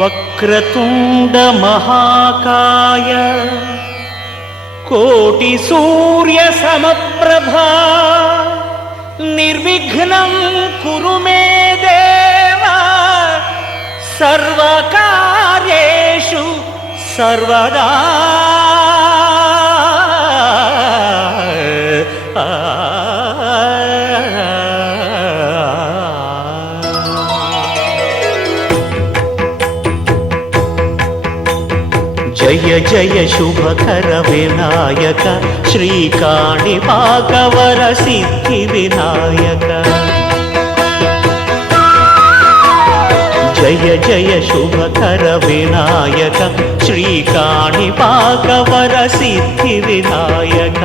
వక్రతుండ మహాకాయ కోటి సూర్య సమప్రభా నిర్విఘ్నం కురు మే దేవ సర్వకార్యేషు సర్వదా. జయ జయ శుభకర వినాయక శ్రీకాణిపాకవర సిద్ధి వినాయక. జయ జయ శుభకర వినాయక శ్రీకాణిపాకవర సిద్ధి వినాయక.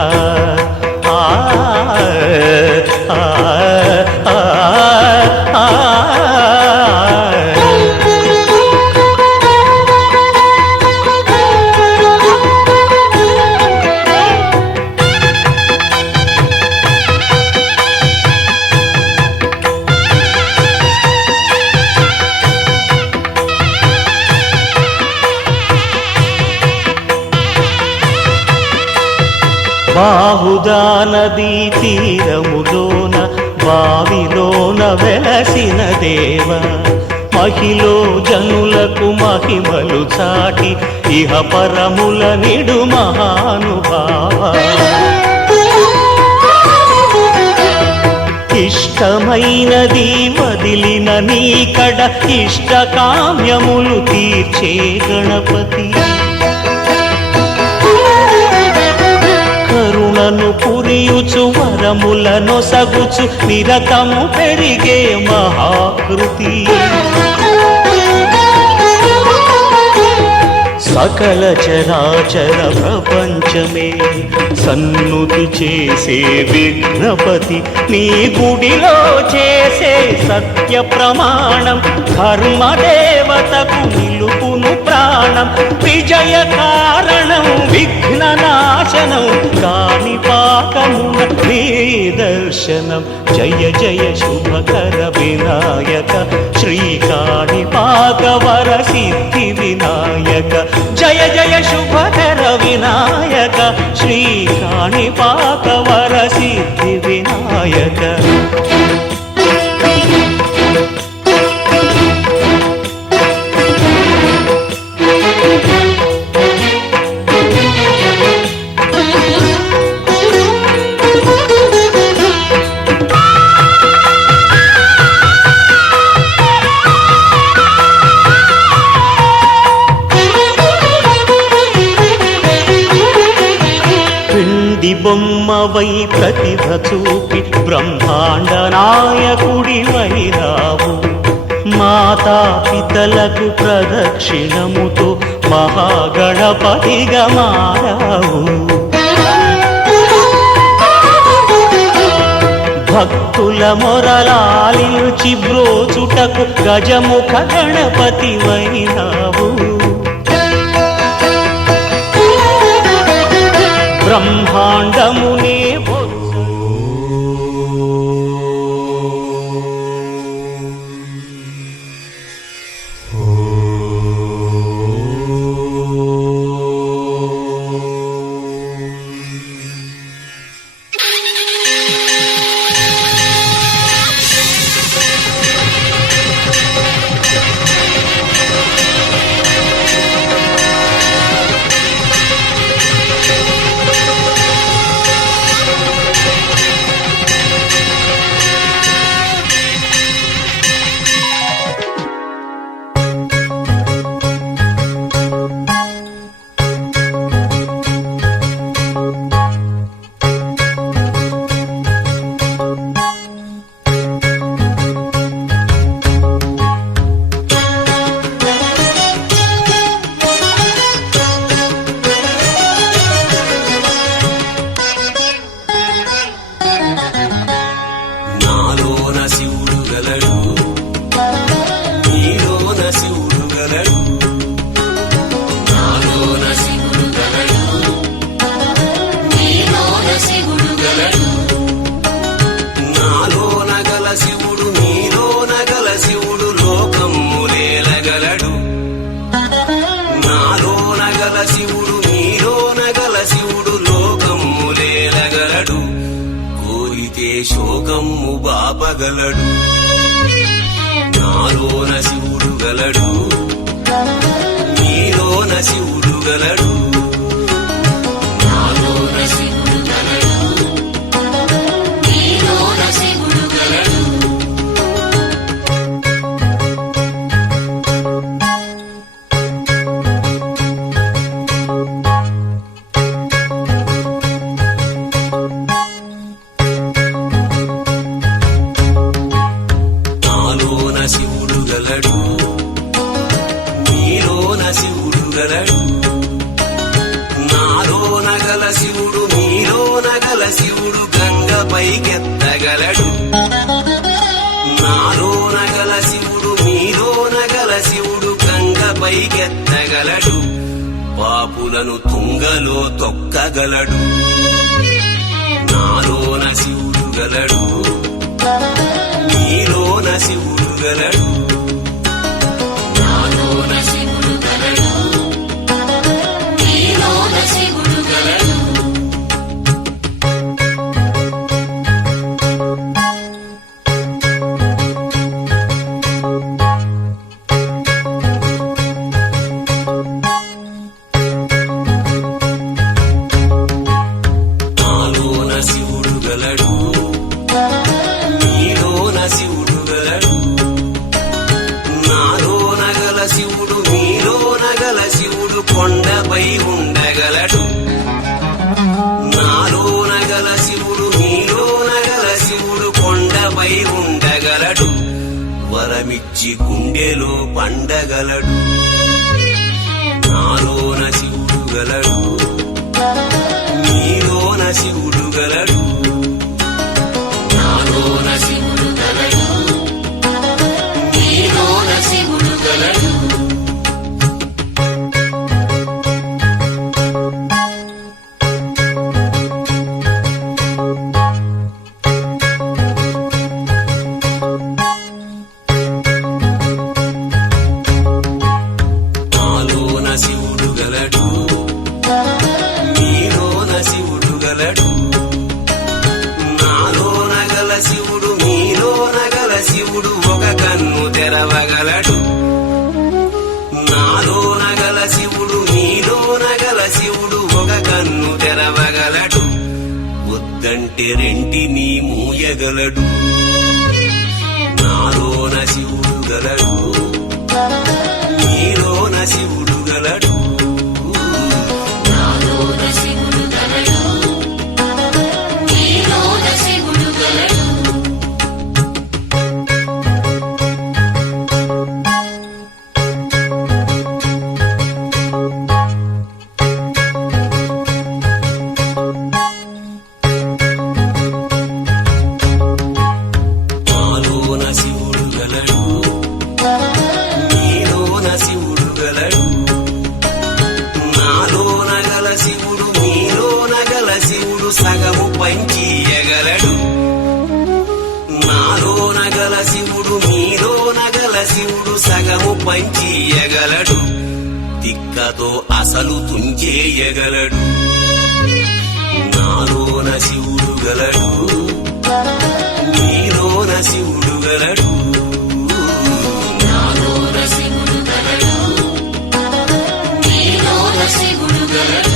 ఆ బాహుదా నదీ తీరములోన బావిలోన వెలసిన దేవ మహిలో జనులకు మహిమలు చాటి ఇహ పరముల నిడు మహానుభావ. ఇష్టమైనది వదిలిన నీకడ ఇష్ట కామ్యములు తీర్చే గణపతి. కరుణను పురియుచు వరములను సగుచు నిరతము పెరిగే మహాకృతి. సకల చరాచర ప్రపంచమే సన్నుతి చేసే విఘ్నపతి. నీ గుడిలో చేసే సత్య ప్రమాణం ధర్మదేవతకు నిలుపును ప్రాణం. విజయ కారణం విఘ్న నాశనం కాణిపాకమున నీ దర్శనం. జయ జయ శుభకర వినాయక శ్రీకాణిపాకవర సిద్ధి వినాయక. జయ జయ శుభకర వినాయక శ్రీకాణిపాకవర సిద్ధి వినాయక. బొమ్మవై ప్రతిభ చూపి బ్రహ్మాండ నాయకుడి వైరావు. మాతా పితలకు ప్రదక్షిణముతో మహాగణపతిగా మారావు. భక్తుల మొరలాలించి బ్రోచుటకు గజముఖ గణపతి వైరావు. బ్రహ్మాండమునే గలడు నాలోన శివుడు గలడు నీలోన శివుడు గలడు నాలోన శివుడు గలడు నీలోన శివుడు గలడు నాలోన శివుడు గలడు నీలోన శివుడు గలడు నాలోన గల శివుడు నీలోన గల శివుడు గంగ పైకెత్తగలడు నాలోన గల శివుడు నీలోన గల శివుడు గంగ పైకెత్తగలడు పాపులను తుంగలో తొక్కగలడు నాలోన శివుడు గలడు నీలోన శివుడు గలడు నాలోన శివుడు గలడు నీలోన శివుడు గలడు నాలోన శివుడు గలడు నీలోన శివుడు గలడు నాలోన గల శివుడు నీలోన గల శివుడు కొండపై ఉండగలడు నాలోన గల శివుడు నీలోన గల శివుడు కొండపై ఉండగలడు వరమిచ్చి గుండెలో పండగలడు నాలోన శివుడు గలడు నీలోన శివుడు గలడు నాలోన శివుడు గలడు నీలోన శివుడు గలడు నాలోన శివుడు గలడు నీలోన శివుడు గలడు నాలోన గల శివుడు నీలోన గల శివుడు ఒక కన్ను తెరవగలడు నాలోన గల శివుడు నీలోన గల శివుడు ఒక కన్ను తెరవగలడు వద్దంటే రెంటిని మూయగలడు నాలోన శివుడు గలడు నీలోన శివుడు గలడు నాలోన శివుడు గలడు నీలోన శివుడు గలడు నాలోన శివుడు గలడు నీలోన శివుడు గలడు నాలోన గల శివుడు నీలోన గల శివుడు సగము పంచియగలడు నాలోన గల శివుడు నీలోన గల శివుడు సగము పంచియగలడు తిక్కతో అసలు తుంచేయగలడు నాలోన శివుడు గలడు నీలోన శివుడు గలడు నాలోన శివుడు గలడు నీలోన శివుడు గలడు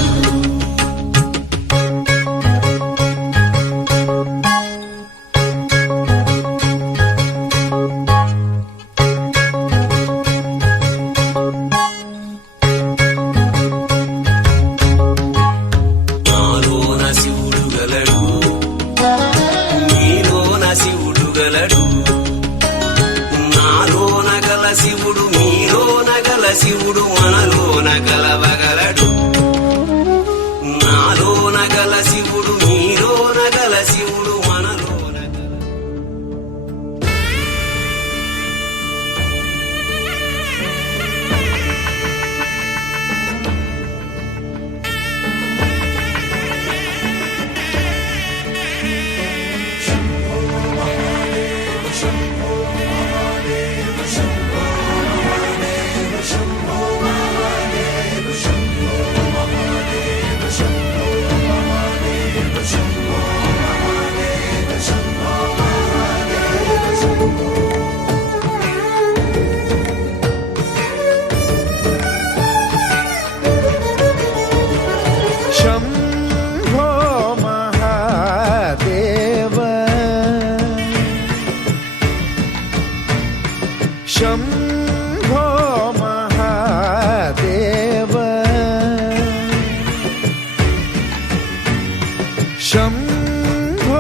शम्भो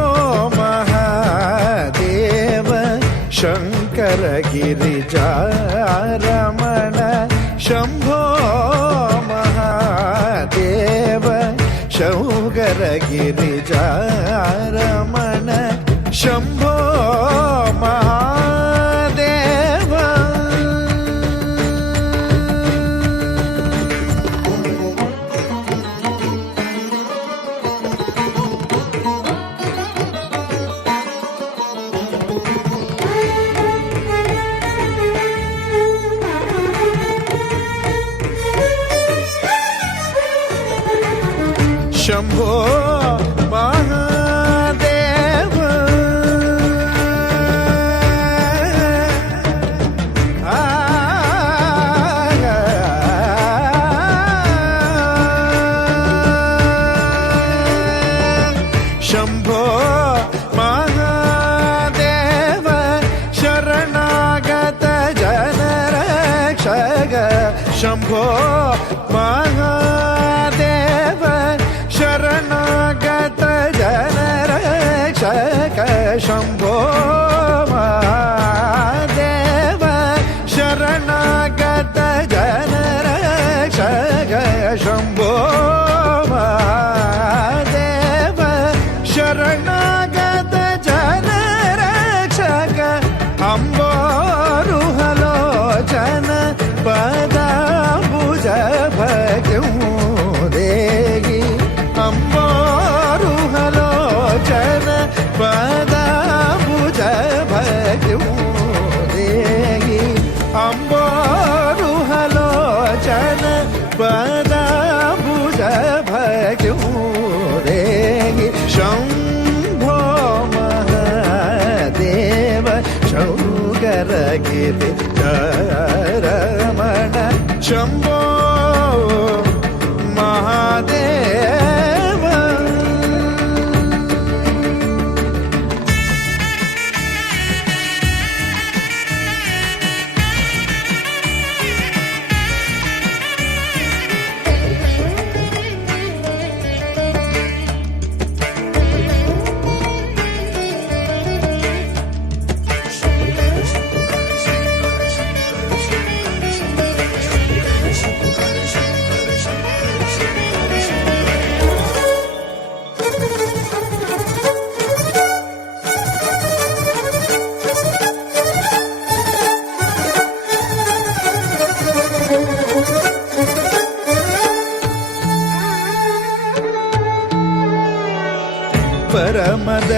महादेव शङ्कर गिरिजारमण शम्भो महादेव शङ्कर गिरिजारमण शम्भो महादेव शम्भो महादेव शम्भो महादेव शरणागत जनरक्षक शम्भो महादेव शरणागत जनरक्षक शम्भो महादेव शरणागत जनरक्षक शम्भो महादेव शरणागत जनरक्षक अम्बोरुहलोचन पदाम्बुज भक्तिं देहि अम्बोरुहलोचन पदाम्बुज भक्तिं देहि अम्बोरुहलोचन पदाम्बुज भक्तिं देहि शम्भो महादेव शङ्कर गिरिजारमण शम्भो महादेव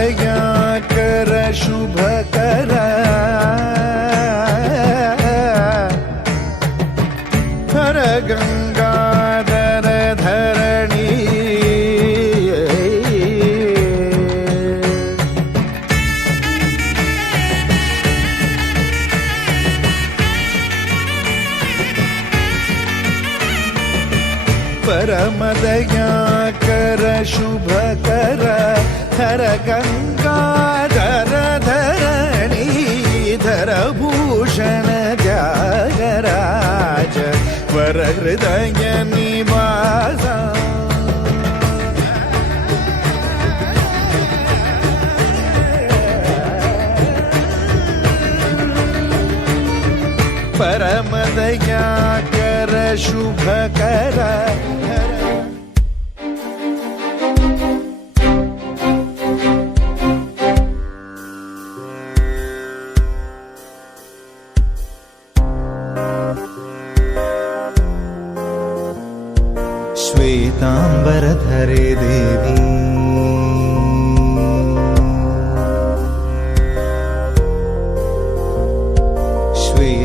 परमदयाकर शुभकर हर गंगाधर धरणी परमदयाकर शुभकर हर गंगाधर धरणीधर भूषण त्यागराज वर हृदय निवास परमदयाकर शुभकर श्वेतांबरधरे देवी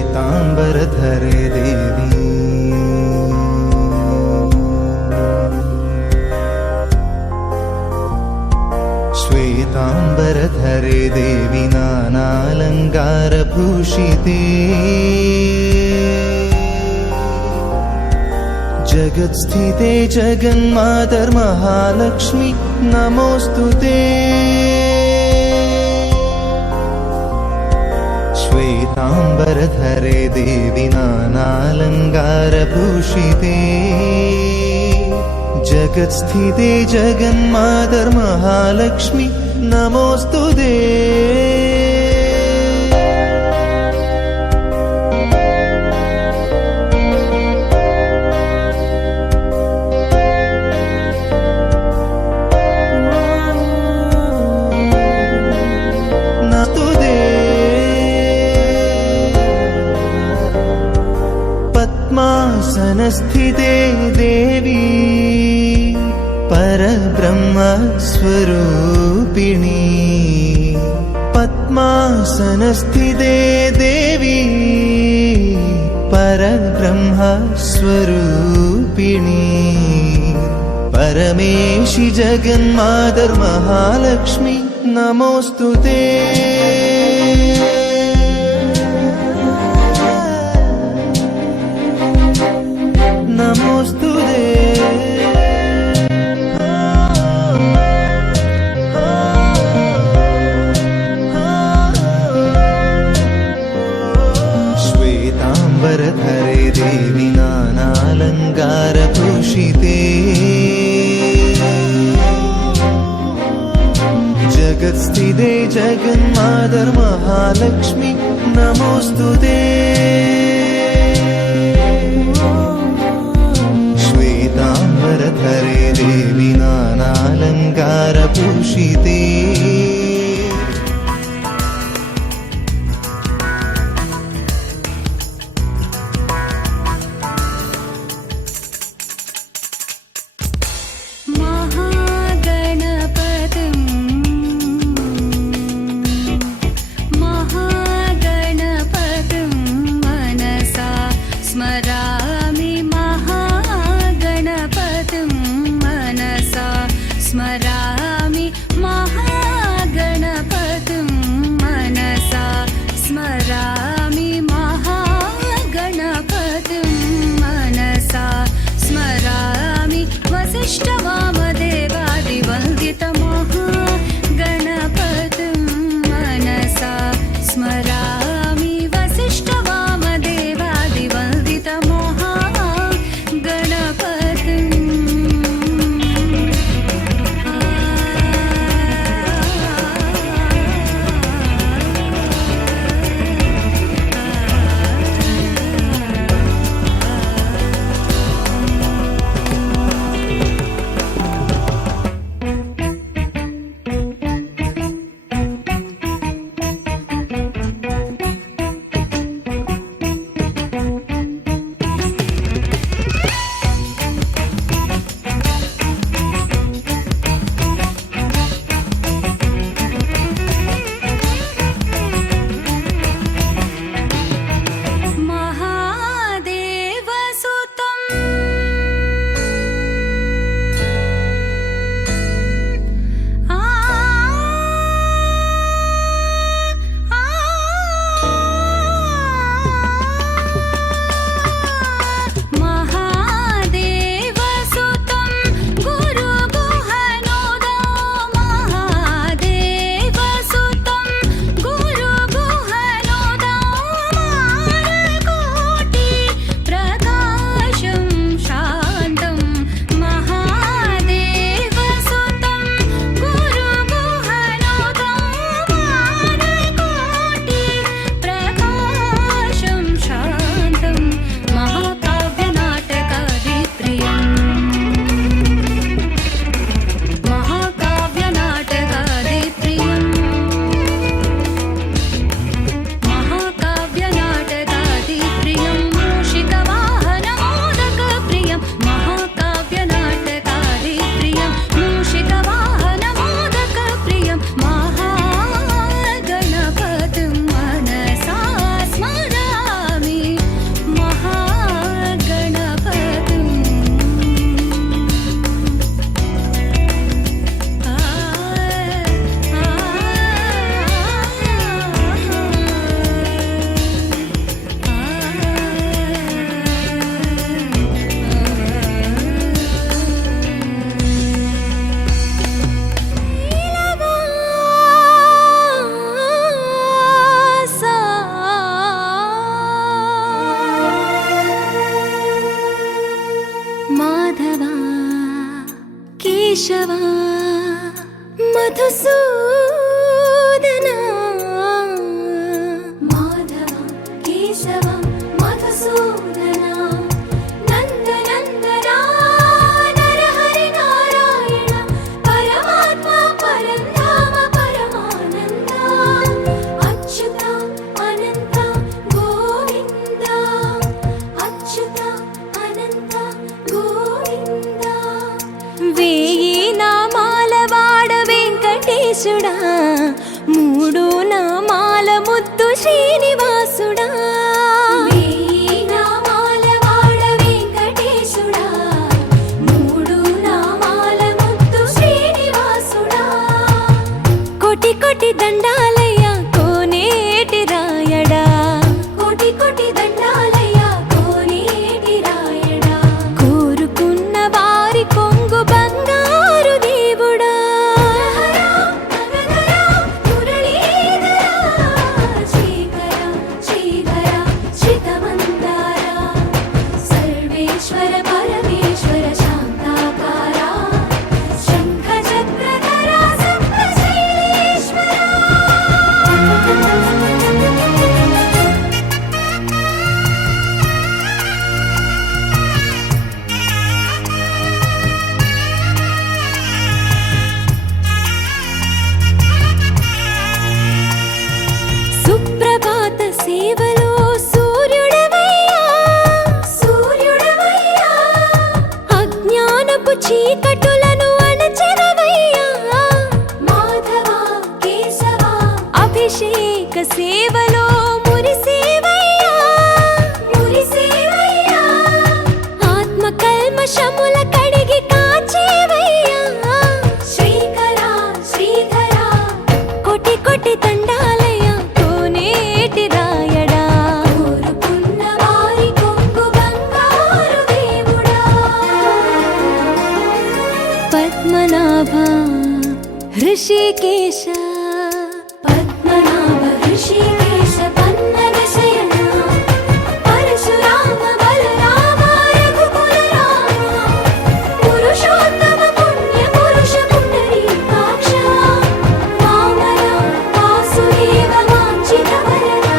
श्वेतांबरधरे देवी श्वेतांबरधरे देवी नानालङ्कारभूषिते जगत्स्थिते जगन्मातर्महालक्ष्मी नमोऽस्तुते श्वेतांबरधरे देवी नानालङ्कारभूषिते जगत्स्थिते जगन्मातर्महालक्ष्मी नमोऽस्तुते पद्मासनस्थिते देवी परब्रह्मस्वरूपिणी पद्मासनस्थिते देवी परब्रह्मस्वरूपिणी परमेशि जगन्मातर्महालक्ष्मी नमोऽस्तुते नमोऽस्तुते श्वेताम्बरधरे देवी नानालङ्कारभूषिते जगत्स्थिते जगन्मातर्महालक्ष्मी नमोऽस्तुते श्वेताम्बरधरे देवी नानालङ्कारभूषिते स्मरामि महागणपतिं मनसा स्मरामि महागणपतिं मनसा स्मरामि वसिष्ठवामदेवादिवन्दितमहागणपतिं मनसा स्मरामि वसिष्ठवामदेवादिवन्दितमहागणपतिम् మధుసూదన మాధవ కేశవ మధుసూదన నందనందన నరహరి నారాయణ పరమాత్మ పరంధామ పరమానంద అచ్యుత అనంత గోవింద అచ్యుత అనంత గోవింద వేయి నామాల వాడ వెంకటేశుడా మూడు నామాల ముద్దు శ్రీనివాసుడా వేయి నామాల వాడ వెంకటేశుడా మూడు నామాల ముద్దు శ్రీనివాసుడా కోటి కోటి దండాలయ్య కోనేటి రాయడా కోటి కోటి దండాలయ్య కోనేటి రాయడా కోరుకున్న వారి కొంగు బంగారు దేవుడా శ్రీకర శ్రీధర శ్రితమందార సర్వేశ్వర పరమేశ్వర శాంతాకార శంఖ చక్రధర సప్తశైలేశ్వర సుప్రభాత సేవలో సూర్యుడవయ్యా సూర్యుడవయ్యా అజ్ఞానపు చీకటులను అణచెదవయ్యా మాధవ కేశవ అభిషేక సేవలో మురిసేవయ్యా మురిసేవయ్యా ఆత్మ కల్మషముల కడిగి కాచేవయ్యా శ్రీకర శ్రీధర కోటి కోటి దండాలయ కోనేటి రాయడా కోరుకున్న వారి కొంగు బంగారు దేవుడా పద్మనాభ హృషికేశ పద్మనాభ హృషికేశ పన్నగ శయన పరశురామ బలరామ రఘుకుల రామ పురుషోత్తమ పుణ్య పురుష పుండరీకాక్ష వామన వాసుదేవ వాంఛిత వరద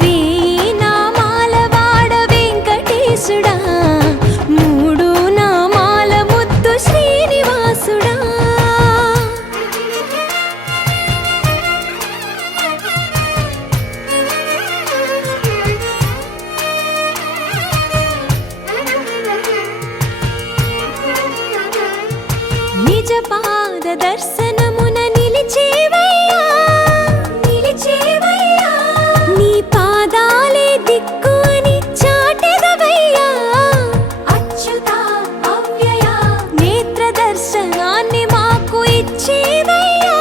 వేయి నామాల వాడ వెంకటేశుడా మూడు నామాల ముద్దు శ్రీనివాసుడా నిజ పాద దర్శనమున నిలిచేవయ్యా నిలిచేవయ్యా నీ పాదాలే దిక్కు అని చాటెదవయ్యా అచ్యుత అవ్యయ నేత్ర దర్శనాన్ని మాకు ఇచ్చేవయ్యా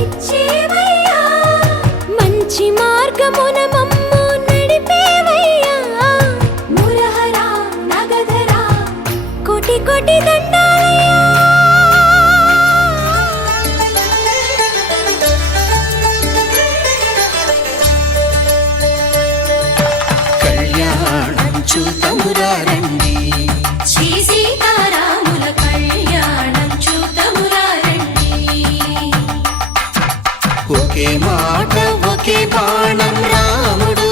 ఇచ్చేవయ్యా మంచి మార్గమున మమ్ము నడిపేవయ్యా మురహర నగధర కోటి కోటి దండాలయ్యా కళ్యాణం చూతమురారండి శ్రీ సీతారాముల కళ్యాణం చూతమురారండి ఒకే మాట ఒకే బాణం రాముడు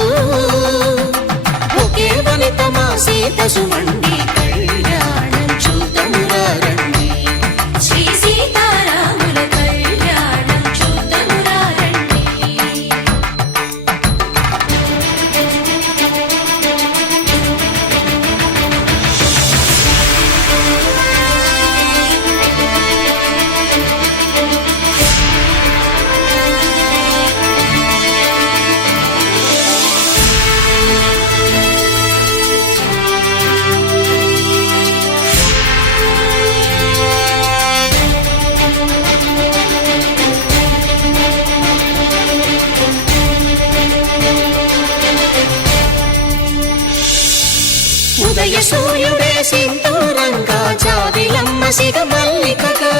ఒకే వనిత మా సీత సుమండి కళ్యాణం చూతమురారండి శ్రీ సీతారాముల కళ్యాణం చూతమురారండి ఉదయ సూర్యుడే సింధూరంగా జాబిలమ్మ సిగ మల్లికగా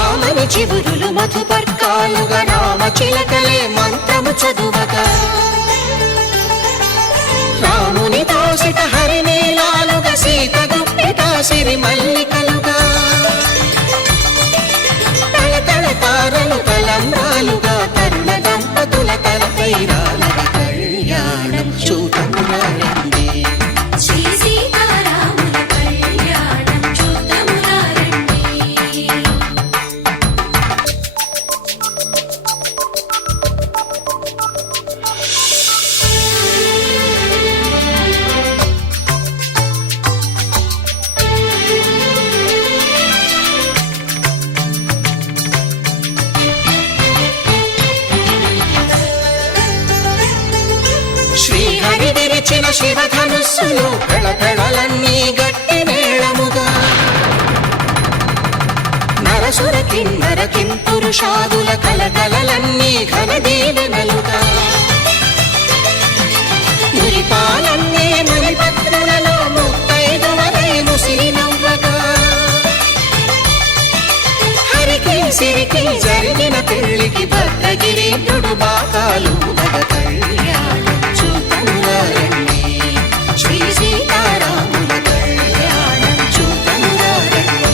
ఆమని చివురులు మధుపర్కాలుగా రామ చిలకలే మంత్రము చదువగా రాముని దోసిట హరినీలాలుగా సీత గుప్పిట సిరి మల్లికలుగా మెరిసిన శివధనుస్సులు పెళపెళలన్నీ గట్టి మేళముగా నరసుర కిన్నర కింపురుషాదుల కలకలలన్నీ ఘన దీవెనలుగా మురిపాలన్నీ మణిపత్రులలో ముత్తైదువలై ముసిరి నవ్వగా హరికి సిరికి జరిగిన పెళ్లికి భద్రగిరీంద్రుడు బాకాలు కళ్యాణం చూతమురారండి శ్రీ సీతారాముల కళ్యాణం చూతమురారండి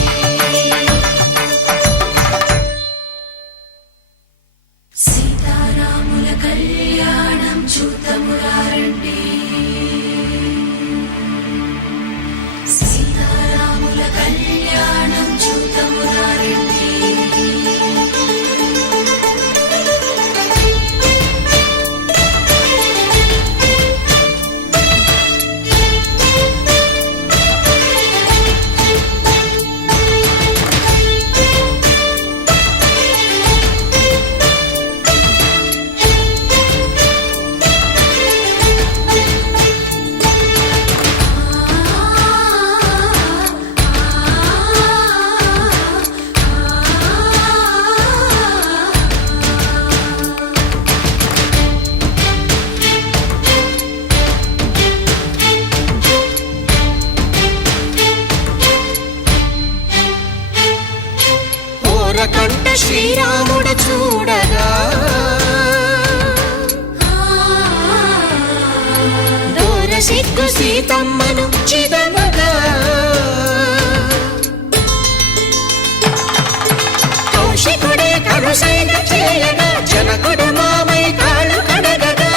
సీతారాముల కళ్యాణం చూతమురారండి సీతారాముల కళ్యాణం చూతమురారండి కంట శ్రీరాముడు చూడగా దూర సిగ్గు సీతమ్మను చిదమగా కౌశికుడే కరుసైన చేయగా జనకుడు మామై కాళ్ళు కడగగా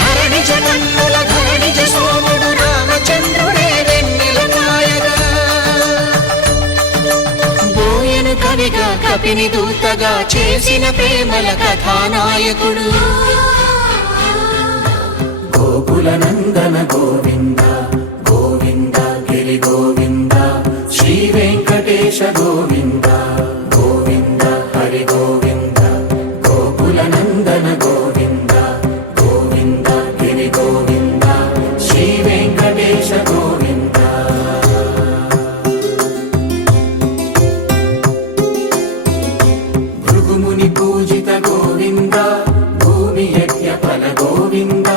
ధరణి జగన్నుల ధరణిజ సోముడు రామచంద్రుడే కవిగా కపిని దూతగా చేసిన ప్రేమల కథానాయకుడు గోకుల నందన గోవింద గోవింద గిరి గోవింద శ్రీ వెంకటేశ గోవింద గోవింద హరి గోవింద గోకుల నందన గోవింద గోవింద గిరి గోవింద శ్రీ వెంకటేశ గోవింద భృగుముని పూజిత గోవింద భూమి యజ్ఞ ఫల గోవింద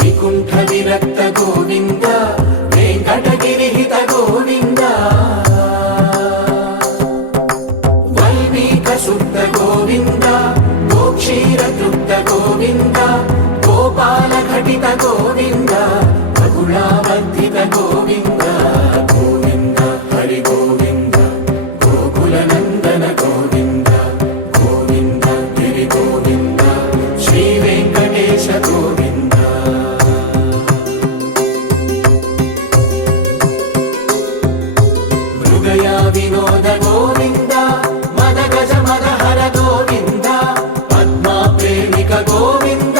వికుంఠ విరక్త గోవింద వెంకటగిరిహిత గోవింద వల్మీక శుద్ధ గోవింద గోక్షీర తృప్త గోవింద గోపాల ఘటిత గోవింద బహుళావర్ధిత గోవింద గోవింద హరి గోవింద గోకుల నందన గోవింద గోవింద గిరి గోవింద శ్రీ వెంకటేశ గోవింద మృగయా వినోద గోవింద మద గజ మదహర గోవింద పద్మా ప్రేమిక గోవింద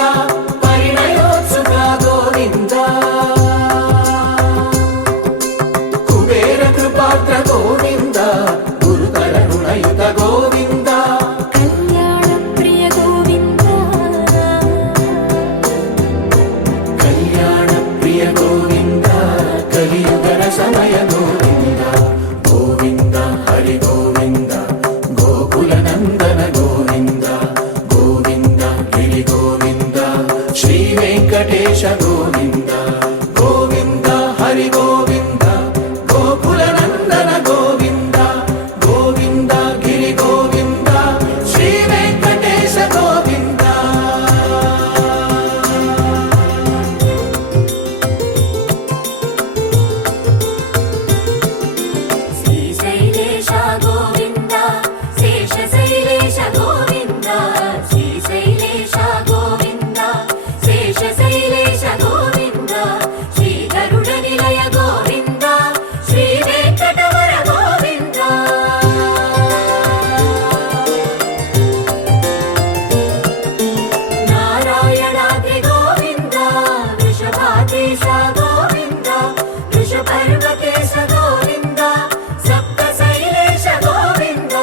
పరిణయోత్సుక గోవింద కుబేర కృపాత్ర గోవింద గురుతర రుణయుత గోవింద కళ్యాణ ప్రియ గోవింద కళ్యాణ ప్రియ గోవింద కలియుగర సమయ గోవింద గోవింద హరి గోవింద గోకుల నందన గోవింద గోవింద గిరి గోవింద శ్రీ వెంకటేశ గోవింద గోవింద హరి గోవింద గోకుల నందన గోవింద గోవింద గిరి గోవింద శ్రీ వెంకటేశ గోవింద శ్రీశైలేశ గోవింద శేషశైలేశ గోవింద శ్రీశైలేశ గోవింద శేషశైలేశ గోవింద శ్రీధరుడ నిలయ గోవింద శ్రీ వెంకటవర గోవింద నారాయణాద్రి గోవింద వృషభాదేశ గోవింద వృషపర్వతేశ గోవింద సప్తశైలేశ గోవింద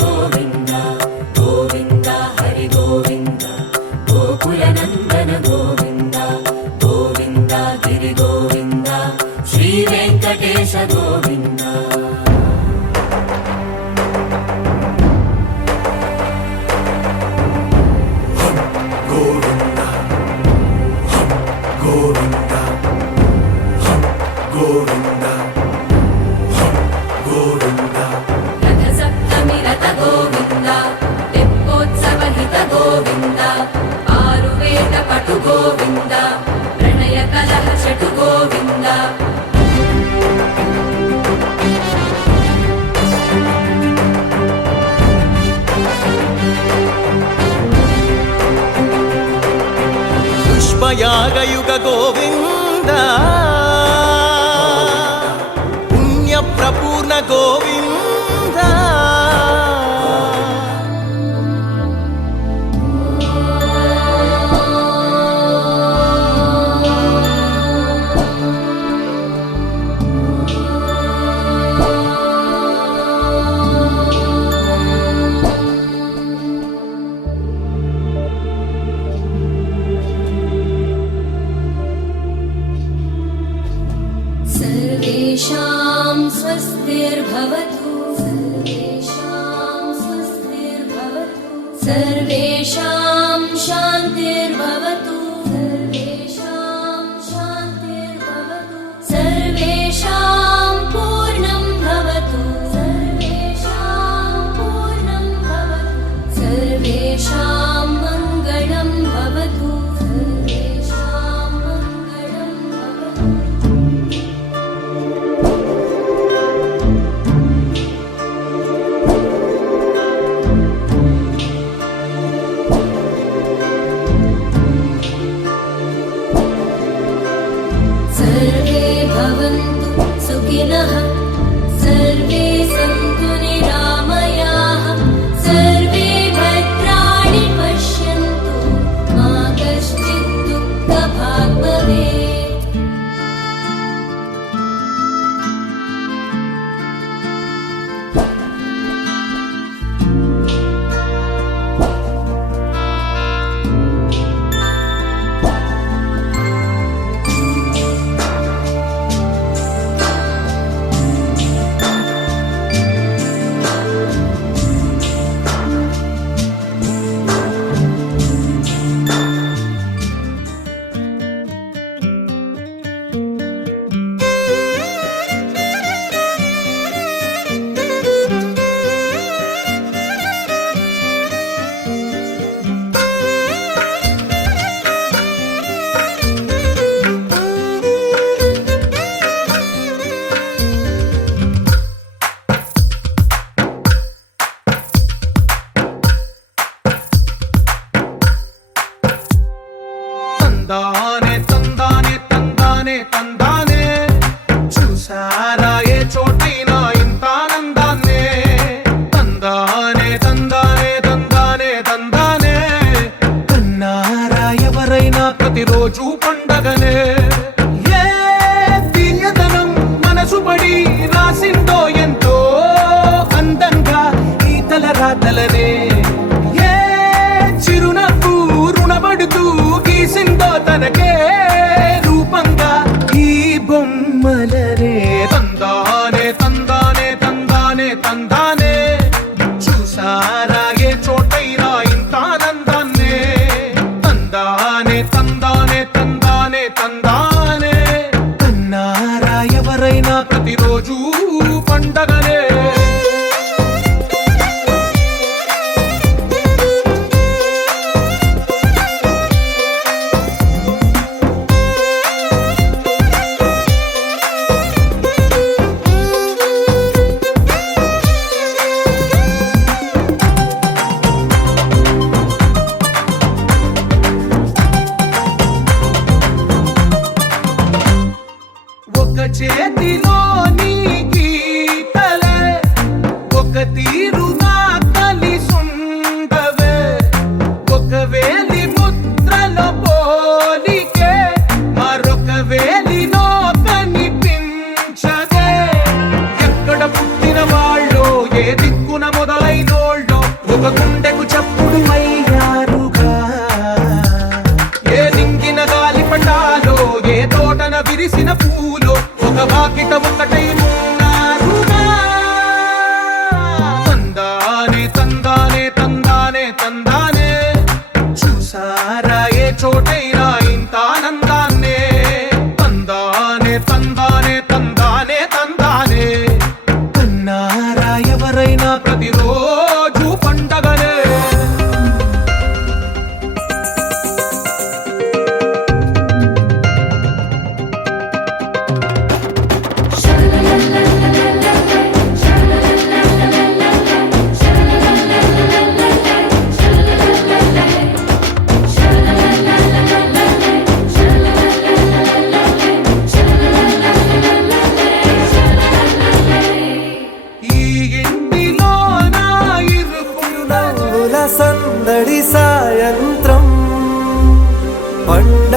గోవింద గోవింద హరి గోవింద గోకుల నందన గోవింద గోవింద గిరి గోవింద శ్రీ వెంకటేశ గోవింద రథ సప్తమి రథ గోవింద తెప్పోత్సవ హిత గోవింద ఆరువేద పటు గోవింద ప్రణయ కలహ షటు గోవింద పుష్పయాగయుగ గోవింద పుణ్య ప్రపూర్ణ గోవింద सर्वेषां स्वस्तिर्भवतु सर्वेषां स्वस्तिर्भवतु सर्वेषां शान्तिर्भवतु सर्वेषां शान्तिर्भवतु सर्वेषां पूर्णं भवतु सर्वेषां पूर्णं भवतु सर्वेषां मङ्गलं भवतु सर्वेषां मङ्गलं भवतु सर्वे भवन्तु सुखिनः सर्वे सन्तु निरामयाः सर्वे भद्राणि पश्यन्तु मा कश्चित् दुःखभाग् भवेत् తందానే తందానే తందానే తందానే చూసారా ఏ చోటైనా ఇంత ఆనందాన్నే తందానే తందానే తందానే తందానే కన్నారా ఎవరైనా ప్రతిరోజు పండగనే ఏ తీయదనం మనసు పడి రాసిందో ఎంతో అందంగా ఈ తలరాతలనే ఏ చిరునవ్వు రుణపడుతూ గీసిందో తనకే రూపంగా ఈ బొమ్మలనే తందానే తందానే తందానే తందానే చూసారా ఏ చోటైనా ఇంత ఆనందాన్నే తందానే తందానే తందానే తందానే కన్నారా ఎవరైనా ప్రతిరోజు పండగనే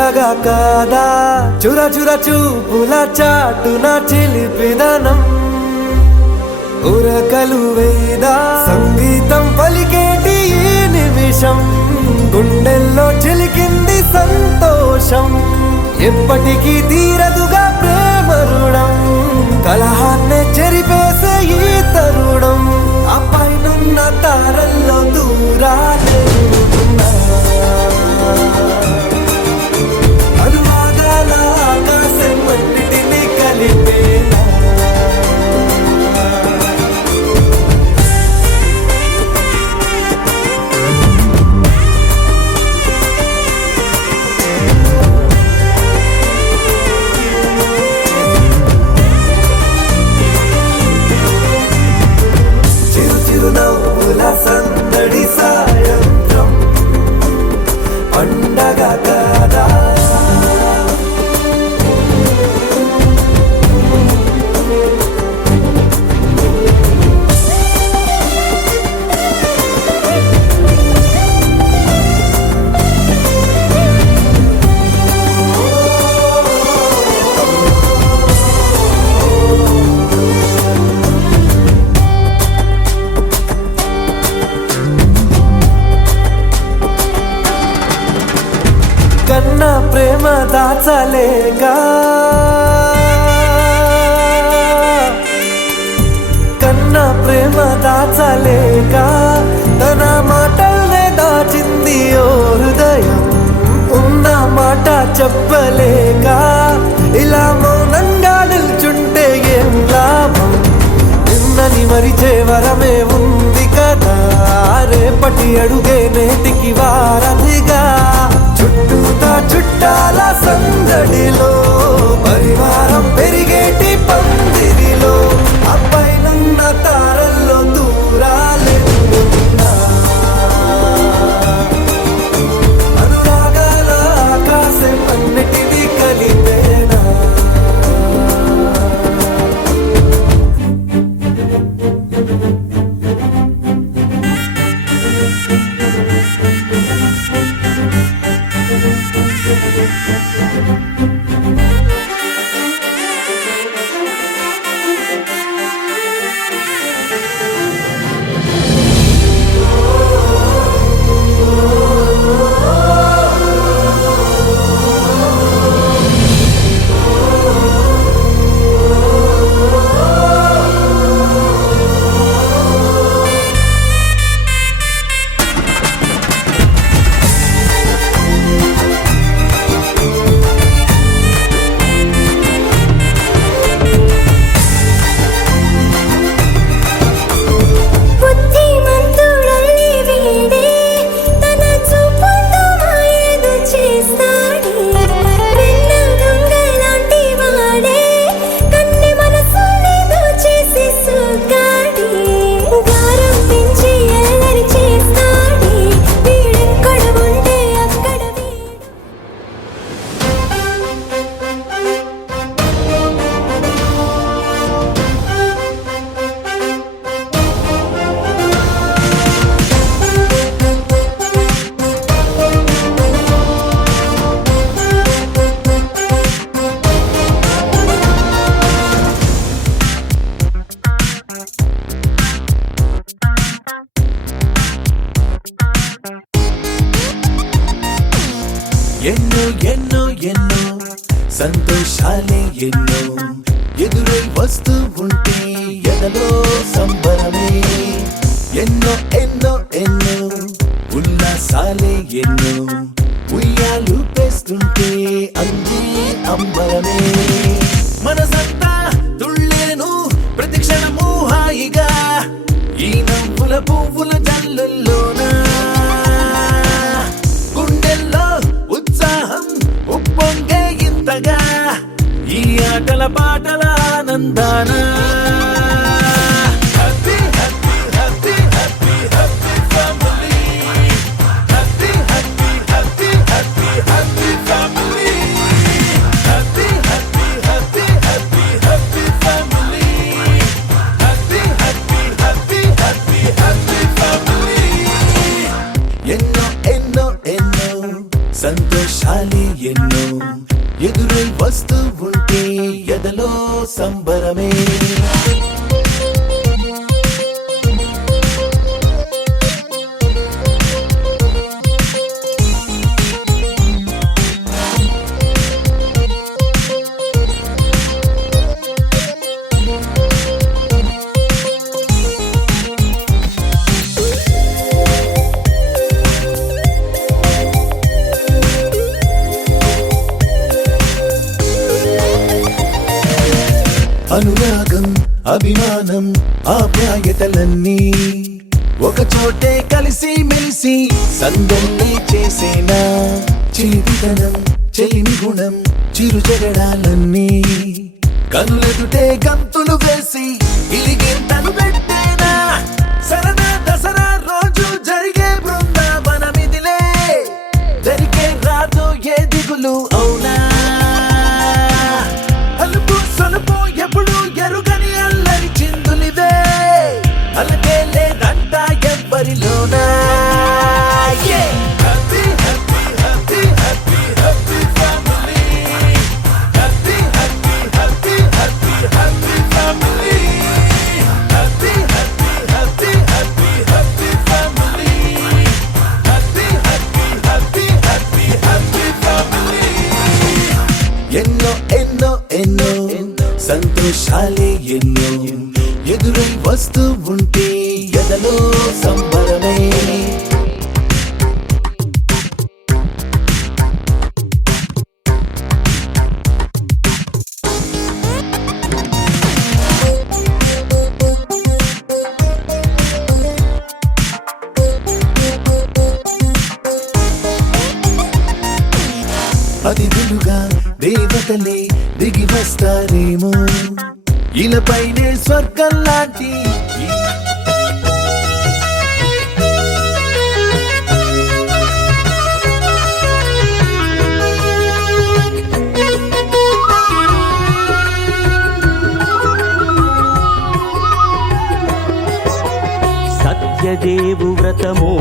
పండగ కాదా చుర చుర చూపుల చాటున చిలిపిదనం ఉరకలు వేదా సంగీతం పలికేటి ఈ నిమిషం గుండెల్లో చిలికింది సంతోషం ఎప్పటికీ తీరదుగా ప్రేమ రుణం కలహాన్నే చెరిపేసే ఈ తరుణం ఆ పైనున్న తారల్లో దూరాలే ఉన్నా. అనువాదాల ఆకాశం అన్నిటినీ కలిపేనా చిరునవ్వుల సందడి సాయంత్రం పండగ కాదా కన్నా ప్రేమ దాచలేక కన్నా ప్రేమ దాచలేక తన మాటల్నే దాచింది ఓ హృదయం ఉన్న మాట చెప్పలేక ఇలా మౌనంగా నిల్చుంటే ఏం లాభం నిన్నని మరిచే వరమే ఉంది కదా రేపటి అడుగే నేటికి వారధిగా చుట్టూతా చుట్టాల సందడిలో పరివారం పెరిగేటి పందిరిలో అప్పైనున్న తారల్లో దూరాలే ఉన్నా. అనురాగాల ఆకాశం అన్నిటినీ కలిపేనా బుద్ధిమంతుడల్లి వీడే తన చూపుతో మాయేదో చేస్తాడే వెన్న దొంగలాంటి వాడే కన్నె మనసులేదో చేసి సోగాడే గారం పెంచి అల్లరి చేస్తాడే వీడెక్కడ ఉంటే అక్కడ ఎన్నో ఎన్నో ఎన్నో సంతోషాలే ఎన్నో ఎదురై వస్తూ ఉంటే ఎదలో సంబరమే ఎన్నో ఎన్నో ఎన్నో ఉల్లాసాలే ఎన్నో ఉయ్యాలు పేస్తుంటే అంది అంబరమే మనసంతా తుళ్ళేను ప్రతి క్షణము హాయిగా ఈ నవ్వుల పువ్వుల జల్లుల్లోనా గుండెల్లో ఉత్సాహం ఉప్పొంగే ఇంతగా ఈ ఆటల పాటల ఆనందాన happy happy happy happy happy family happy happy happy happy happy family happy happy happy happy happy family happy happy happy happy happy family ఎన్నో ఎన్నో ఎన్నో సంతోషాలే ఎన్నో వస్తూ ఉంటే ఎదలో సంబరమే. అనురాగం అభిమానం ఆప్యాయతలన్నీ ఒక చోటే కలిసి మెలిసి సందల్లే చేసేనా. చేతితనం చెలిమి గుణం చిరు జగడాలన్నీ కనులెదుటే గంతులు వేసి ఇలిగింతలు పెట్టేనా. సరదా దసరా రోజు జరిగే బృందావనమిదిలే, దరికే రాదు ఏ దిగులు అవునా. అలుపు సొలుపు ఎప్పుడు ఎరుగని అల్లరి చిందులివే, అలకే లేదంట ఎవ్వరిలోనా. Happy happy happy happy happy family, happy happy happy happy happy family, happy happy happy happy happy family, happy happy happy happy happy family. ఎన్నో ఎన్నో ఎన్నో సంతోషాలే ఎన్నో ఎదురై వస్తూ ఉంటే ఎదలో సంబరమే. అతిథులుగా దేవతలే దిగి వస్తారేమో, ఇలపైనే స్వర్గం లాంటి సత్యదేవు వ్రతము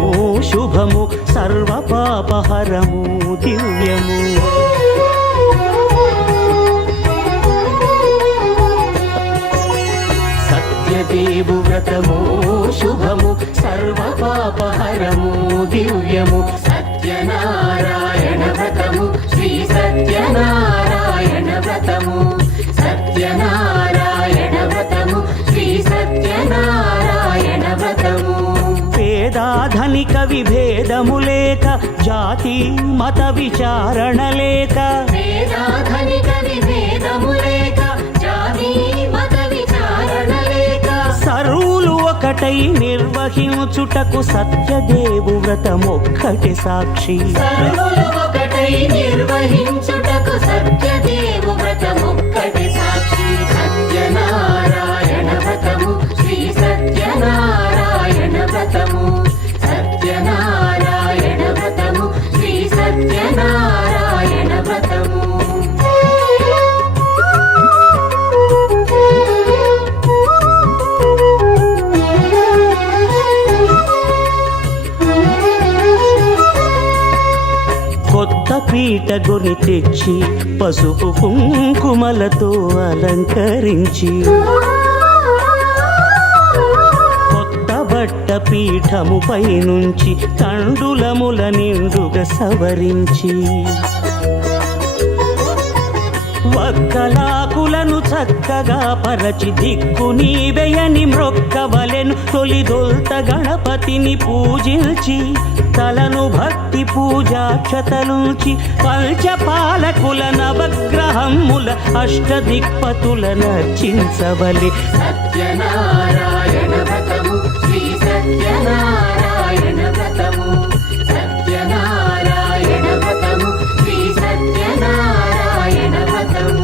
శుభము సర్వ పాపహరము దివ్యము. సత్యదేవు వ్రతము శుభము సర్వ పాపహరము దివ్యము. సత్యనారాయణ వ్రతము శ్రీ సత్యనారాయణ వ్రతము, సత్యనారాయణ వ్రతము శ్రీ సత్యనారాయణ వ్రతము. పేదాధనిక విభేదము లేక, జాతి మత విచారణ లేక, వేదాధనిక విభేదము లేక, జాతి మత విచారణ లేక, సర్వులు ఒకటై నిర్వహించుటకు సత్యదేవు వ్రతమొక్కటి సాక్షి. సర్వులు ఒకటై నిర్వహించుటకు సత్యదేవు వ్రతమొక్కటి సాక్షి. సత్యనారాయణ వ్రతము శ్రీ సత్యనారాయణ వ్రతము, సత్యనారాయణ వ్రతము శ్రీ సత్యనారాయణ వ్రతము. కొత్త పీట గొని తెచ్చి పసుపు కుంకుమలతో అలంకరించి, కొత్త బట్ట పీఠముపై నుంచి తండులముల నిండుగా సవరించి, వక్కలాకులను చక్కగా పరచి దిక్కు నీవెయని మ్రొక్కవలెను. తొలిదొల్త గణపతిని పూజించి తలను భక్తి పూజాక్షతలుంచి, పంచపాలకుల నవగ్రహముల అష్టదిక్పతుల నర్చించవలె. సత్యనారాయణ వ్రతము శ్రీ సత్యనారాయణ వ్రతము, సత్యనారాయణ వ్రతము శ్రీ సత్యనారాయణ వ్రతము.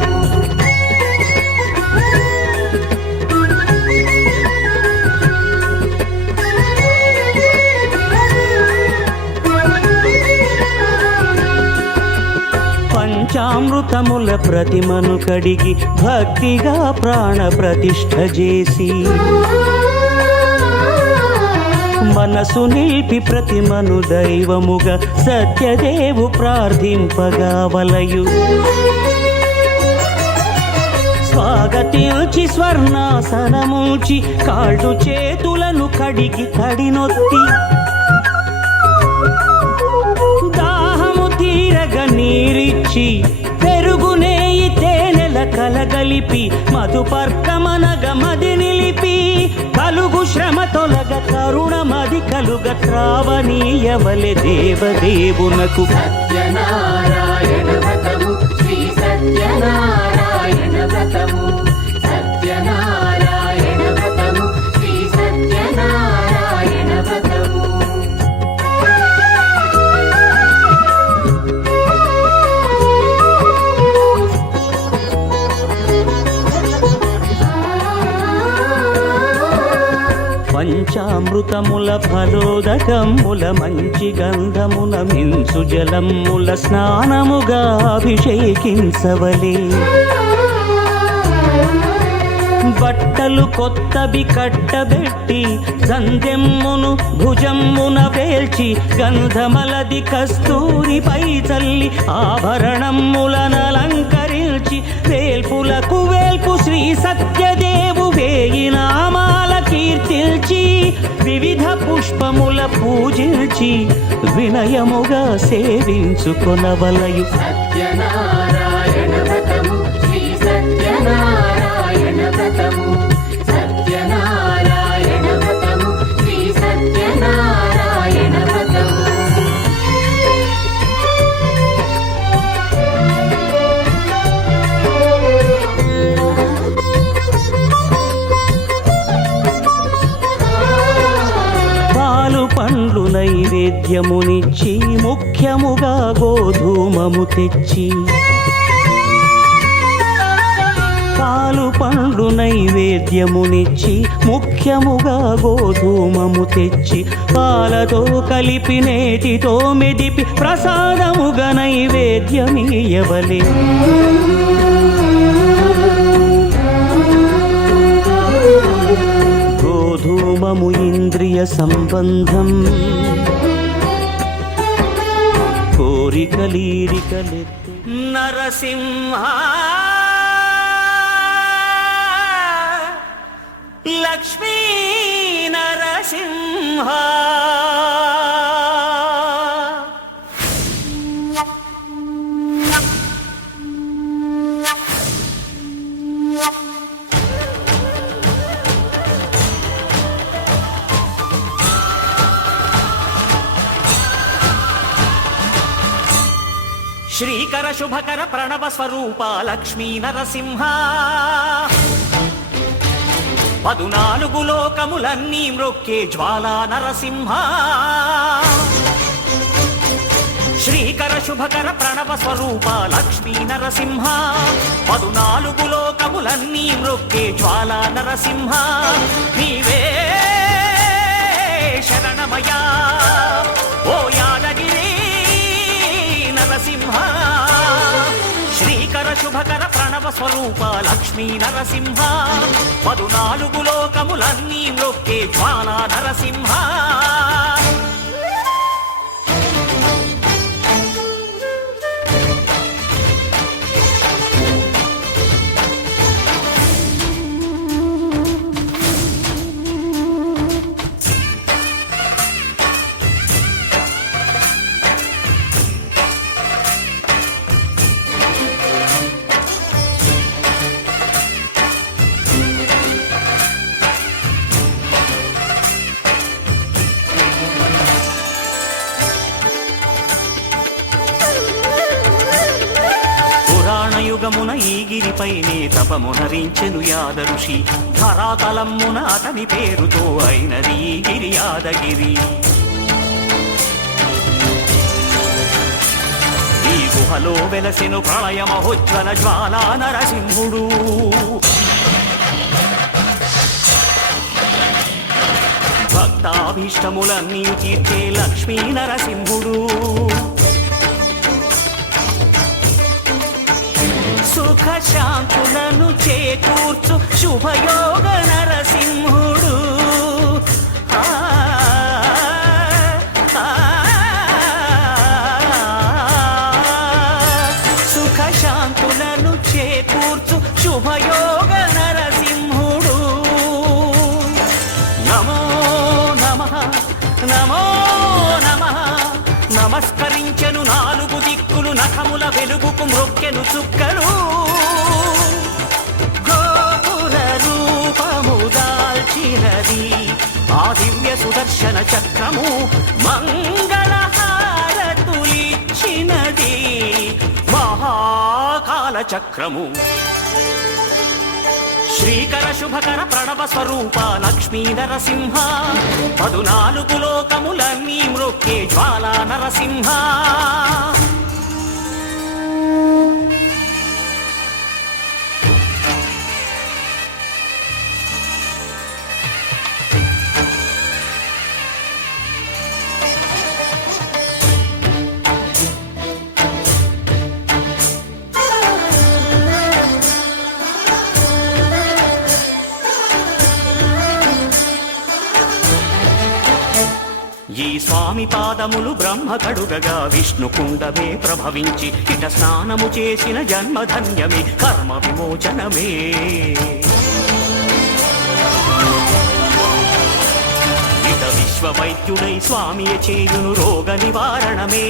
పంచామృతముల ప్రతిమను కడిగి భక్తిగా ప్రాణ ప్రతిష్ఠ చేసి, మనసు నిలిపి ప్రతిమను దైవముగా సత్యదేవు ప్రార్థింపగా వలయు. స్వాగతించి స్వర్ణాసనముంచి కాళ్ళు చేతులను కడిగి తడినొత్తి దాహము తీరగ నీరిచ్చి పెరుగునేయి తేనెల కలగలిపి మధుపర్కమనగ మది నిలిపి కలుగు శ్రమ తొలగ కరుణమది కలుగ త్రావనీయవలె దేవదేవునకు సత్యనారాయణ వ్రతము శ్రీ సత్యనారాయణ వ్రతము సత్యనారాయణ వ్రతము శ్రీ సత్యనారాయణ వ్రతము పంచామృతముల ఫలోదకముల మంచి గంధమున మించు జలముల స్నానముగా అభిషేకించవలే బట్టలు కొత్తవి కట్టబెట్టి గంధెమ్మును భుజమ్మున వేల్చి గంధమలది కస్తూరిపై చల్లి ఆభరణములనలంకరించి వేల్పులకు వేల్పు శ్రీ సత్యదేవు వేయి నామాల కీర్తిల్చి వివిధ పుష్పముల పూజించి వినయముగా సేవించుకొనవలయు సత్యనారాయణ వ్రతము శ్రీ సత్యనారాయణ వ్రతము సత్యనారాయణ వ్రతము శ్రీ సత్యనారాయణ వ్రతము పాలు పండ్లు నైవేద్యమునిచ్చి ముఖ్యముగా గోధూమము తెచ్చి పాలు పండ్లు నైవేద్యమునిచ్చి ముఖ్యముగా గోధూమము తెచ్చి పాలతో కలిపి నేటితో మెదిపి ప్రసాదముగా నైవేద్యమీయవలే గోధూమము ఇంద్రియ సంబంధం కోరికలీరికలెత్తి నరసింహ లక్ష్మీ నరసింహ శ్రీకర శుభకర ప్రణవ స్వరూప లక్ష్మీ నరసింహ 14 లోకములన్నీ మ్రొక్కే జ్వాలా నరసింహ శ్రీకర శుభకర ప్రణవ స్వరూప లక్ష్మీ నరసింహ 14 లోకములన్నీ మ్రొక్కే జ్వాలా నరసింహ నీవే శరణమయా ఓ యాదగిరి నరసింహ శ్రీకర శుభకర ప్రణవ స్వరూప లక్ష్మీ నరసింహ 14 లోకములన్నీ మ్రొక్కే జ్వాలా నరసింహ యుగమున ఈ గిరిపైనే తపమునరించెను యాద ఋషి ధరాతలమ్మున అతని పేరుతో అయినది ఈ గిరి యాదగిరి ఈ గుహలో వెలసెను ప్రళయమహోజ్వల జ్వాలా నరసింహుడు భక్తాభీష్టములన్నీ తీర్చే లక్ష్మీ నరసింహుడు సుఖ శాంతులను చేకూర్చు శుభయోగ నరసింహుడు సుఖ శాంతులను చేకూర్చు శుభయోగ నమో నమః నమస్కరించెను నాలుగు దిక్కులు నఖముల వెలుగుకు మ్రొక్కెను చుక్కలు గోపుర రూపము దాల్చినది ఆ దివ్య సుదర్శన చక్రము మంగళహారతులిచ్చినది మహాకాల చక్రము శ్రీకర శుభకర ప్రణవ స్వరూప లక్ష్మీ నరసింహ 14 లోకములన్నీ మ్రొక్కే జ్వాలా నరసింహ ఈ స్వామి పాదములు బ్రహ్మ కడుగగా విష్ణు కుండమే ప్రభవించి ఇట స్నానము చేసిన జన్మధన్యమే కర్మ విమోచనమే ఇట విశ్వవైద్యుడై స్వామియ చేయును రోగ నివారణమే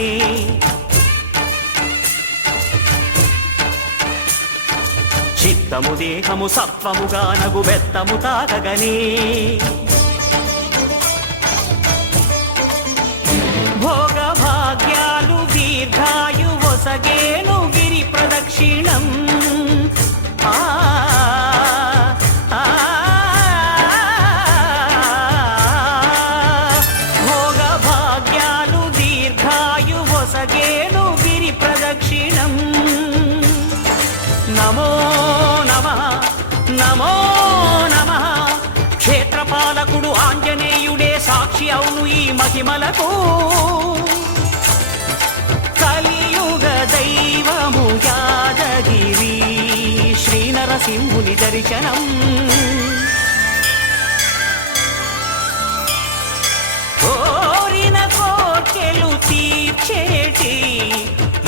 చిత్తము దేహము సత్వముగా నగు బెత్తము తాకగనే భోగ భాగ్యాలు దీర్ఘాయు వసగేను గిరి ప్రదక్షిణం ఆ భోగ భాగ్యాలు దీర్ఘాయు వసగేను గిరి ప్రదక్షిణం నమో నమః నమో నమః క్షేత్రపాలకుడు ఆంజనేయుడే సాక్షి అవును ఈ మహిమలకు కలియుగ దైవము యాదగిరి శ్రీ నరసింహుని దర్శనం కోరిన కోర్కెలు తీర్చేటి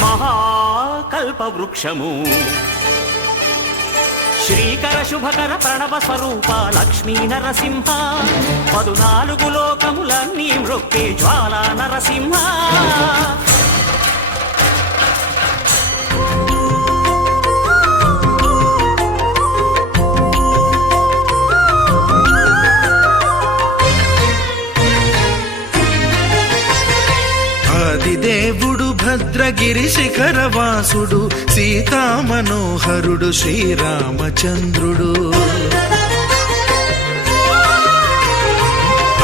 మహాకల్ప వృక్షము శ్రీకర శుభకర ప్రణవ స్వరూప లక్ష్మీ నరసింహ 14 లోకములన్నీ మ్రొక్కే జ్వాలా నరసింహ ఆదిదేవుడు భద్రగిరి శిఖరవాసుడు సీతామనోహరుడు శ్రీరామచంద్రుడు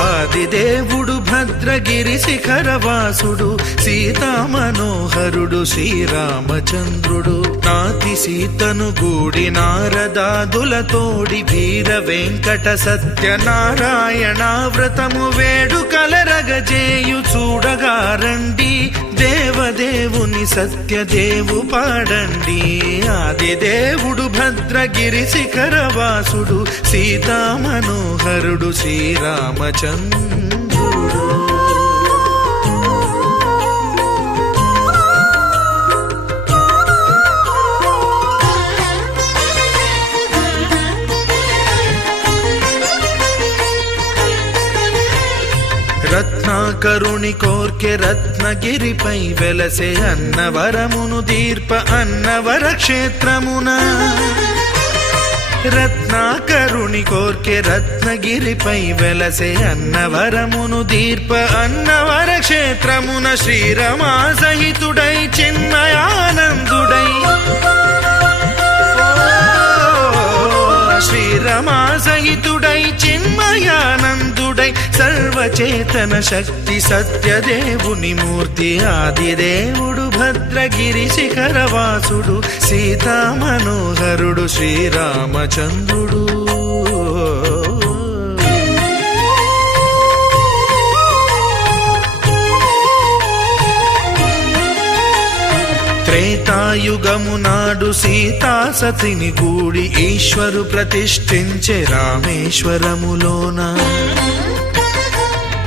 ఆదిదేవుడు భద్రగిరి శిఖరవాసుడు సీతామనోహరుడు శ్రీరామచంద్రుడు నాతి సీతను గూడి నారదాదులతోడి వీర వెంకట సత్యనారాయణ వ్రతము వేడుకలరగజేయు చూడగారండి దేవదేవుని సత్యదేవు పాడండి ఆదిదేవుడు భద్రగిరి శిఖరవాసుడు సీతామనోహరుడు శ్రీరామచంద్రుడు రత్నాకరుని కోర్కె రత్నగిరిపై వెలసే అన్నవరమును దీర్ప అన్నవర క్షేత్రమున రత్నాకరుని కోర్కె రత్నగిరిపై వెలసే అన్నవరమును దీర్ప అన్నవర క్షేత్రమున శ్రీరమా సహితుడై చిన్మయానందుడై శ్రీరమా సహితుడై చిన్మయానందుడై సర్వచేతన శక్తి సత్యదేవుని మూర్తి ఆదిదేవుడు భద్రగిరి శిఖరవాసుడు సీతామనోహరుడు శ్రీరామచంద్రుడు త్రేతాయుగము నాడు సీతా సతిని గూడి ఈశ్వరు ప్రతిష్ఠించే రామేశ్వరములోన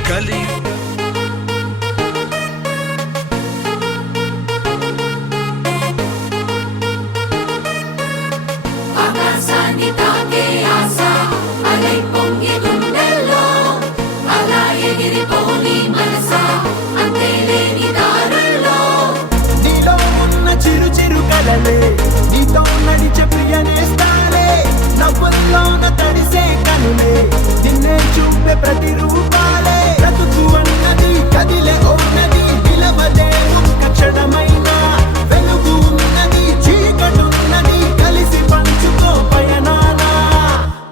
కలి ఆకాశాన్ని తాకే ఆశ అలై పొంగి గుండెల్లో అలా ఎగిరి ఎగిరిపోని మనసా అంతేలేని దారుల్లో నీలో ఉన్న చిరు చిరు కలలే నీతో నడిచే ప్రియనేస్తాలే నవ్వుల్లోన తడిసే కనులే నిన్నే చూపే ప్రతి రూపాలే బ్రతుకు అన్నది కదిలే ఓనది నిలవదే ఒక్క క్షణమైనా వెలుగు ఉన్నది చీకటున్నది కలిసి పంచుకో పయనానా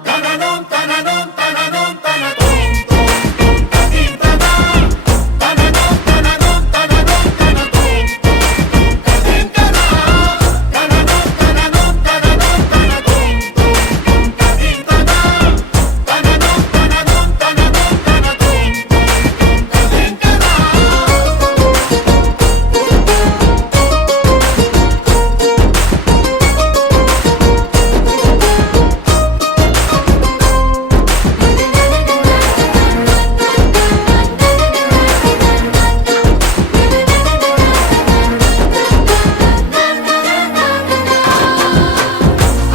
తననం తననం తననం తననం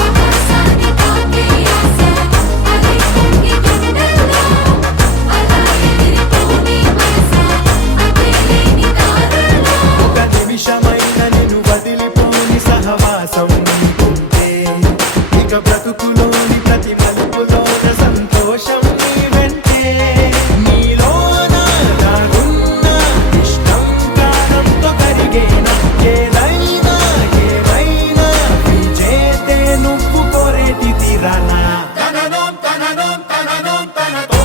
ఆకాశాన్ని తాకే ఆశ అదే పొంగి గుండెల్లో అలా ఎగిరిపోని మనసా అంతేలేని దారుల్లో ఒక నిమిషమైన నిన్ను వదిలిపోని సహవాసం నీకుంటే ఇక బ్రతుకులోని ప్రతి మలుపులోన సంతోషం నీ వెంటే నీలోన దాగున్న ఇష్టం కారంతో కరిగేనా ఏదైనా ఏమైనా నీ చేతే నువ్వు కోరేటి తీరానా తననం తననం తననం తనతో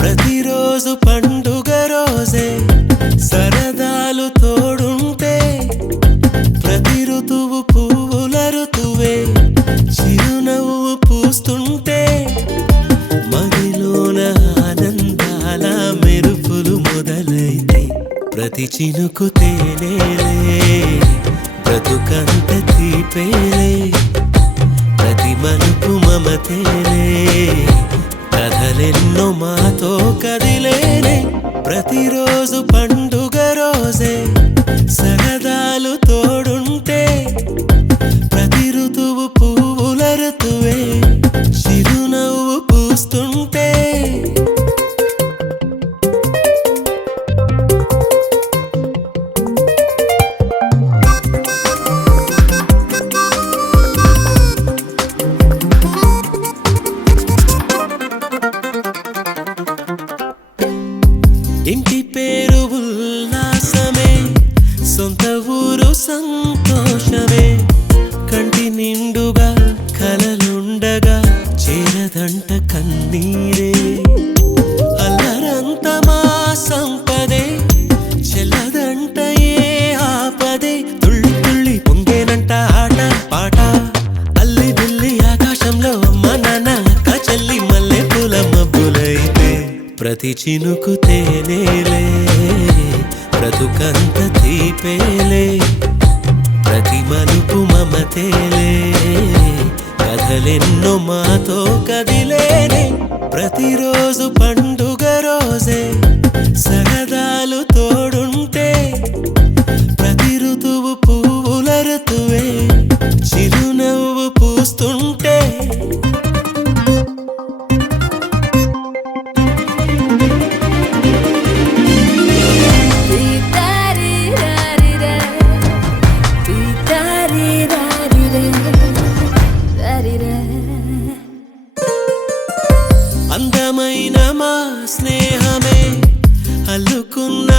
ప్రతిరోజు పండుగ రోజే సరదాలు తోడుంటే ప్రతి ఋతువు పువ్వుల ఋతువే చిరునవ్వు పూస్తుంటే మదిలోన ఆనందాల మెరుపులు మొదలైతే ప్రతి చినుకు తేనేలే బ్రతుకంత తీపేలే ప్రతి మలుపు మమతేలే కథలెన్నో మాతో కదిలేనే ప్రతిరోజు పండుగ రోజే సరదాలు తోడుంటే ప్రతి ఋతువు పువ్వుల ఋతువే చిరునవ్వు పూస్తుంటే ఇంటి పేరు ఉల్లాసమే సొంత ఊరు సంతోషమే కంటి నిండుగా కలలుండగా చేరదంట కన్నీరే అల్లరంత మా సంపదే చెల్లదంట ఏ ఆపదే తుళ్ళి తుళ్ళి పొంగేనంట ఆట పాట అల్లి బిల్లి ఆకాశంలో అమ్మ నాన్న అక్క చెల్లి మల్లె పూల మబ్బులైతే ప్రతి చినుకు తేనేలే బ్రతుకంత తీపేలే ప్రతి మలుపు మమతేలే కథలెన్నో మాతో కదిలేనే ప్రతిరోజు పండుగ రోజే సరదాలు తోడుంటే ప్రతి ఋతువు పువ్వుల ఋతువే చిరునవ్వు పూస్తుంటే అందమైన మా స్నేహమే అల్లుకున్న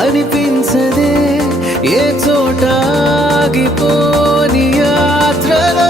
అనిపించదే ఏ చోట ఆగిపోని యాత్రలో.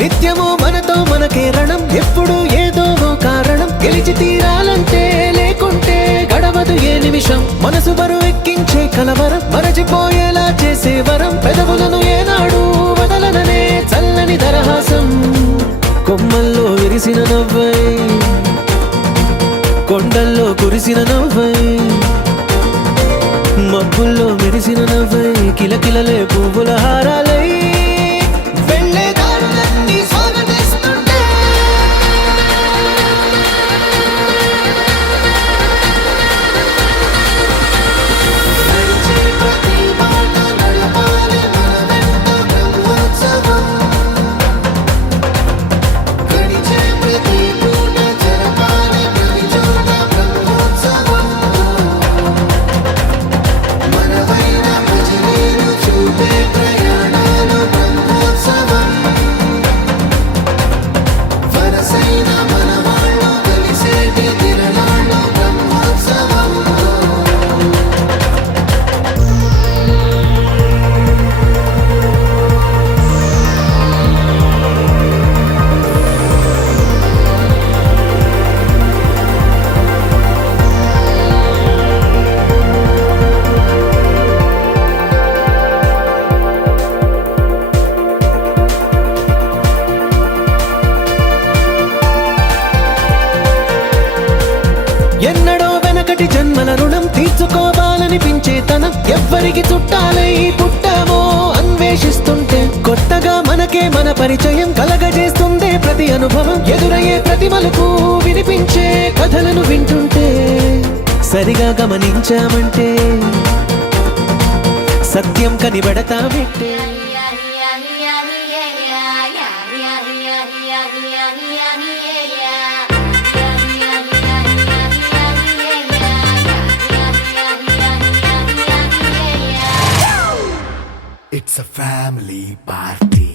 నిత్యము మనతో మనకే రణం, ఎప్పుడు ఏదో ఓ కారణం. గెలిచి తీరాలంటే లేకుంటే గడవదు ఏ నిమిషం. మనసు బరువు ఎక్కించే కలవరం, మరచిపోయేలా చేసే వరం. పెదవులను ఏనాడు వదలననే చల్లని దరహాసం. కొమ్మల్లో విరిసిన నవ్వై, కొండల్లో కురిసిన నవ్వై, మబ్బుల్లో మెరిసిన నవ్వై, కిలకిలలే పువ్వుల హారాలై ఎన్నడో వెనకటి జన్మల రుణం తీర్చుకోవాలనిపించే తనం. ఎవ్వరికి చుట్టాలై పుట్టామో అన్వేషిస్తుంటే కొత్తగా మనకే మన పరిచయం కలగజేస్తుందే ప్రతి అనుభవం. ఎదురయ్యే ప్రతి మలుపు వినిపించే కథలను వింటుంటే సరిగా గమనించామంటే సత్యం కనిపెడతామిట్టే. It's a family party.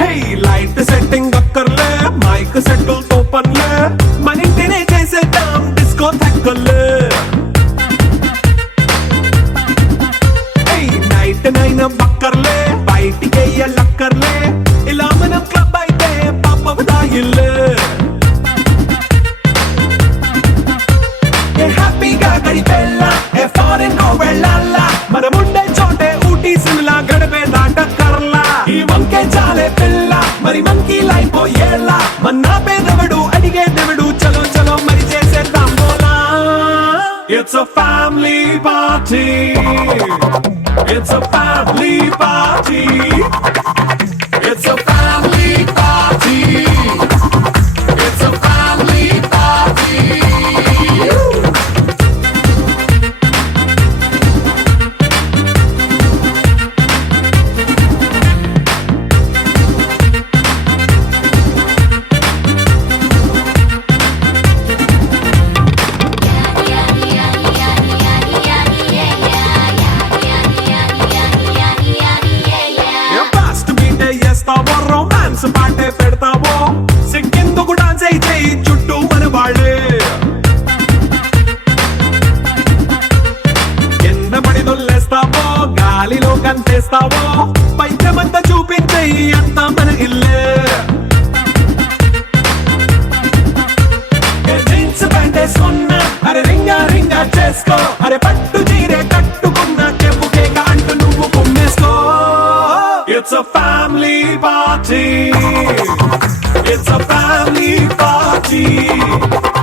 Hey, light setting అక్కర్లే, మైక్ సెట్టిల్ తో పనిలే, మన ఇంటినే చేసేద్దాం డిస్కో థెక్కలే. నైనా బక్కర్లే, బయటికి లక్కర్లే, ఇలా మనం క్లబ్ అయితే పాపదాయిల్లే. హ్యాపీగా గడిపెళ్ళ ఏ ఫారెన్ కో వెళ్ళాల, మనముండే చోటే ఊటీ సిమ్లా గడిపే దాటక్కర్లా. ఈ వంకే చాలే పిల్ల, మరి మంకీ లైఫ్ ఏళ్ళ, మన్నా పేదవడు అడిగే దేవుడు. చలో చలో మరి చేసేద్దాం బోలా. It's a family party. It's a family party. It's a family party. It's a family party. Romance పాటే పెడతావో, సిగ్గెందుకు డాన్స్ అయితే చుట్టూ మన వాళ్ళే. ఎండ పడి దొల్లేస్తావో, గాలిలో కంతేస్తావో, పైద్యమంతా చూపించే అంతా మన ఇల్లే. జీన్స్ ప్యాంటే సొన్న, అరే రింగా రింగా party. It's a family party.